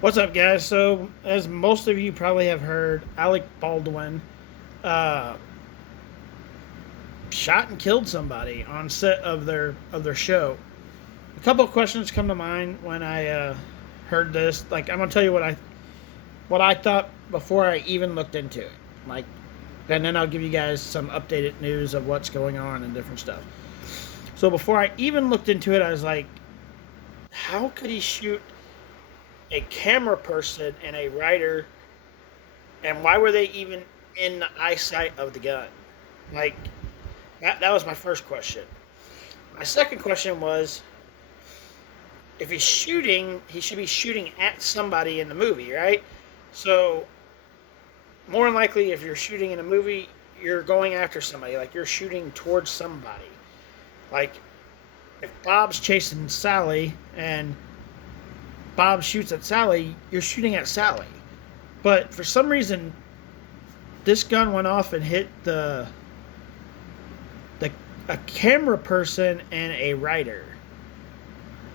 What's up, guys? So, as most of you probably have heard, Alec Baldwin uh, shot and killed somebody on set of their show. A couple of questions come to mind when I heard this. Like, I'm gonna tell you what I thought before I even looked into it. Like, and then I'll give you guys some updated news of what's going on and different stuff. So before I even looked into it, I was like, how could he shoot a camera person and a writer, and why were they even in the eyesight of the gun? Like, that was my first question. My second question was, if he's shooting, he should be shooting at somebody in the movie, right? So, more than likely, if you're shooting in a movie, you're going after somebody. Like, you're shooting towards somebody. Like, if Bob's chasing Sally and Bob shoots at Sally, you're shooting at Sally. But for some reason, this gun went off and hit the a camera person and a writer.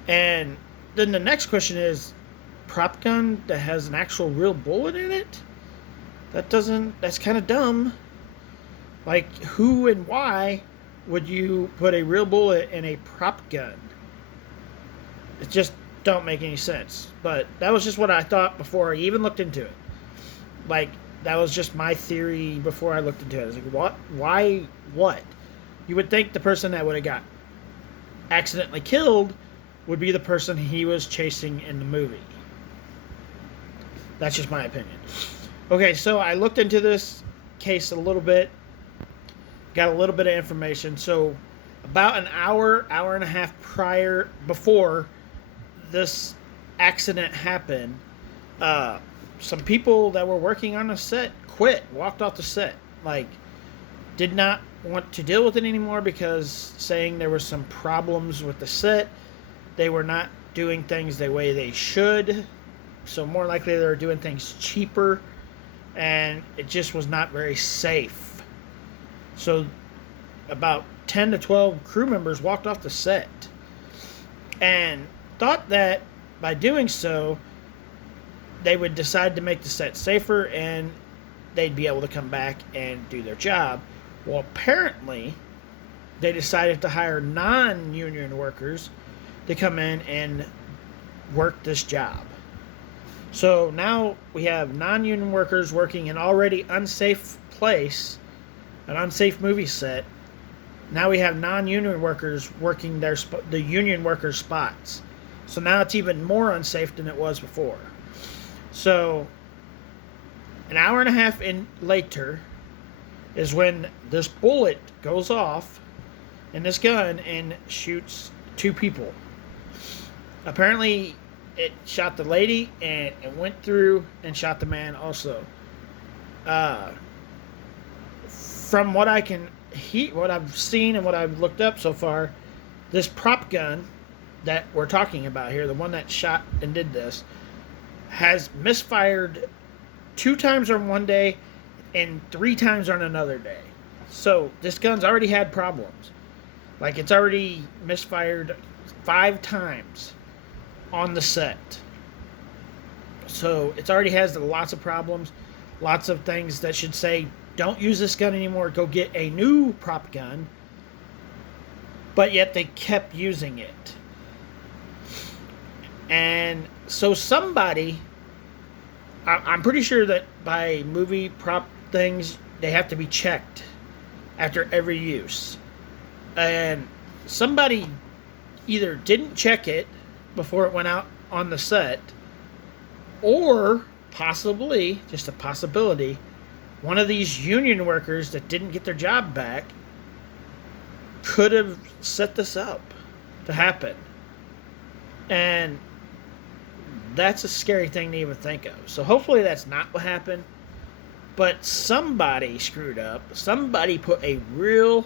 And then the next question is, prop gun that has an actual real bullet in it? That's kind of dumb. Like, who and why would you put a real bullet in a prop gun? It just don't make any sense. But that was just what I thought before I even looked into it. Like, that was just my theory before I looked into it. I was like, what? Why? What? You would think the person that would have got accidentally killed would be the person he was chasing in the movie. That's just my opinion. Okay, so I looked into this case a little bit, got a little bit of information. So, about an hour and a half before this accident happened, some people that were working on the set quit, walked off the set. Like, did not want to deal with it anymore because saying there were some problems with the set. They were not doing things the way they should. So more likely they were doing things cheaper, and it just was not very safe. So about 10 to 12 crew members walked off the set and thought that by doing so they would decide to make the set safer and they'd be able to come back and do their job. Well, apparently, they decided to hire non-union workers to come in and work this job. So now we have non-union workers working in already unsafe place, an unsafe movie set. Now we have non-union workers working the union workers' spots. So now it's even more unsafe than it was before. So an hour and a half in later is when this bullet goes off in this gun and shoots two people. Apparently, it shot the lady and it went through and shot the man also. From what what I've seen and what I've looked up so far, this prop gun that we're talking about here, the one that shot and did this, has misfired 2 times on one day and 3 times on another day. So this gun's already had problems. Like, it's already misfired 5 times on the set. So it's already has lots of problems, lots of things that should say, don't use this gun anymore, go get a new prop gun. But yet they kept using it. And so somebody, I'm pretty sure that by movie prop things, they have to be checked after every use. And somebody either didn't check it before it went out on the set, or possibly, just a possibility, one of these union workers that didn't get their job back could have set this up to happen. And that's a scary thing to even think of. So hopefully that's not what happened. But somebody screwed up. Somebody put a real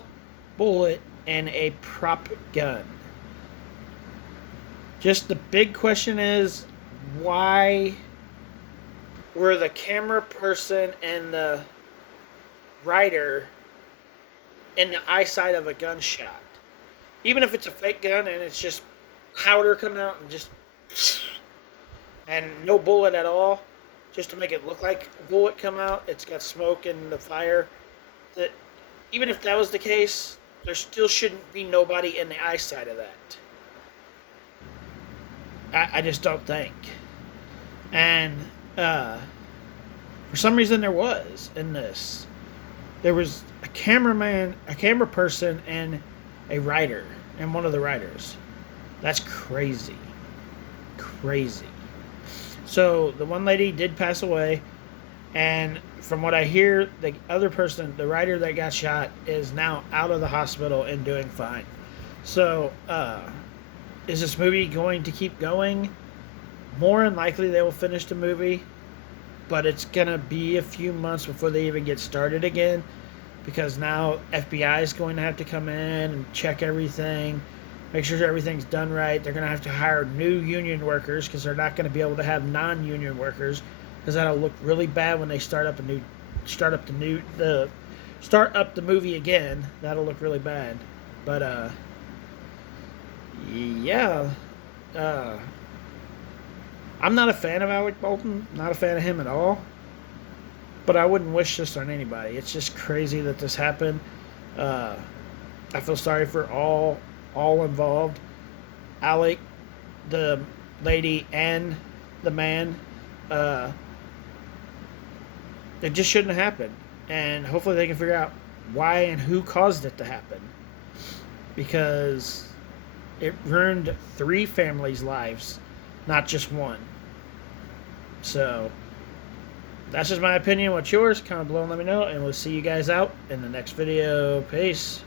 bullet in a prop gun. Just the big question is, why were the camera person and the writer in the eyesight of a gunshot? Even if it's a fake gun and it's just powder coming out and just and no bullet at all, just to make it look like a bullet come out. It's got smoke and the fire. That even if that was the case, there still shouldn't be nobody in the eyesight of that. I just don't think. And for some reason, there was in this. There was a cameraman, a camera person, and a writer, and one of the writers. That's crazy. Crazy. So the one lady did pass away, and from what I hear, the other person, the writer that got shot, is now out of the hospital and doing fine. So, is this movie going to keep going? More than likely, they will finish the movie, but it's gonna be a few months before they even get started again, because now FBI is going to have to come in and check everything, make sure everything's done right. They're going to have to hire new union workers because they're not going to be able to have non-union workers, because that'll look really bad when they start up the movie again. That'll look really bad. But yeah, I'm not a fan of Alec Baldwin. Not a fan of him at all. But I wouldn't wish this on anybody. It's just crazy that this happened. I feel sorry for all involved. Alec, the lady, and the man. It just shouldn't have happened. And hopefully they can figure out why and who caused it to happen. Because it ruined 3 families' lives, not just one. So that's just my opinion. What's yours? Comment below and let me know. And we'll see you guys out in the next video. Peace.